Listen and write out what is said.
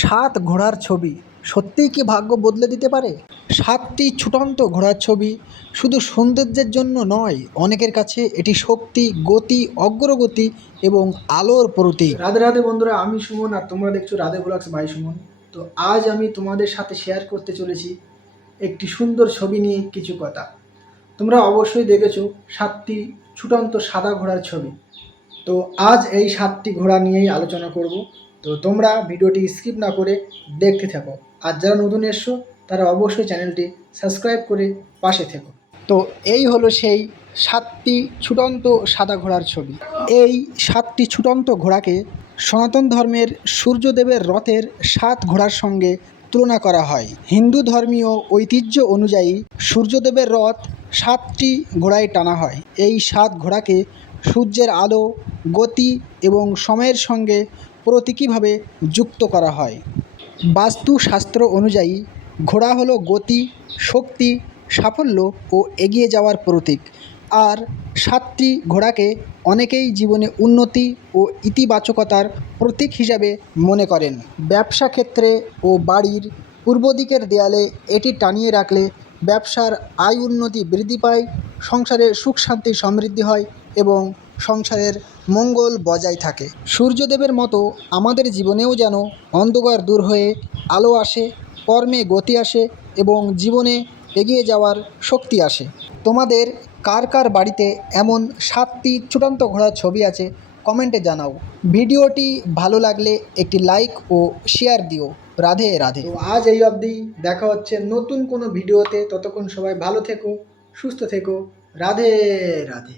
সাত ঘোড়ার ছবি সত্যিই কি ভাগ্য বদলে দিতে পারে? সাতটি ছুটন্ত ঘোড়ার ছবি শুধু সৌন্দর্যের জন্য নয়, অনেকের কাছে এটি শক্তি, গতি, অগ্রগতি এবং আলোর প্রতীক। রাধে রাধে বন্ধুরা, আমি সুমন আর তোমরা দেখছো রাধে ব্লগস বাই সুমন। তো আজ আমি তোমাদের সাথে শেয়ার করতে চলেছি একটি সুন্দর ছবি নিয়ে কিছু কথা। তোমরা অবশ্যই দেখেছো সাতটি ছুটন্ত সাদা ঘোড়ার ছবি। তো আজ এই সাতটি ঘোড়া নিয়েই আলোচনা করব। তো তোমরা ভিডিওটি স্কিপ না করে দেখতে থাকো। আর যারা নতুন এসছো তারা অবশ্যই চ্যানেলটি সাবস্ক্রাইব করে পাশে থেকো। তো এই হলো সেই সাতটি ছুটন্ত সাদা ঘোড়ার ছবি। এই সাতটি ছুটন্ত ঘোড়াকে সনাতন ধর্মের সূর্যদেবের রথের সাত ঘোড়ার সঙ্গে তুলনা করা হয়। হিন্দু ধর্মীয় ঐতিহ্য অনুযায়ী সূর্যদেবের রথ সাতটি ঘোড়ায় টানা হয়। এই সাত ঘোড়াকে সূর্যের আলো, গতি এবং সময়ের সঙ্গে প্রতীকীভাবে যুক্ত করা হয়। বাস্তুশাস্ত্র অনুযায়ী ঘোড়া হলো গতি, শক্তি, সাফল্য ও এগিয়ে যাওয়ার প্রতীক। আর সাতটি ঘোড়াকে অনেকেই জীবনে উন্নতি ও ইতিবাচকতার প্রতীক হিসাবে মনে করেন। ব্যবসা ক্ষেত্রে ও বাড়ির পূর্ব দিকের দেয়ালে এটি টানিয়ে রাখলে ব্যবসার আয় উন্নতি বৃদ্ধি পায়, সংসারে সুখ শান্তি সমৃদ্ধি হয় এবং সংসারের মঙ্গল বজায় থাকে। সূর্যদেবের মতো আমাদের জীবনেও যেন অন্ধকার দূর হয়ে আলো আসে, কর্মে গতি আসে এবং জীবনে এগিয়ে যাওয়ার শক্তি আসে। তোমাদের কার কার বাড়িতে এমন সাতটি ছুটন্ত ঘোড়ার ছবি আছে কমেন্টে জানাও। ভিডিওটি ভালো লাগলে একটি লাইক ও শেয়ার দিও। রাধে রাধে। তো আজ এই অবধি, দেখা হচ্ছে নতুন কোনো ভিডিওতে। ততক্ষণ সবাই ভালো থেকো, সুস্থ থেকো। রাধে রাধে।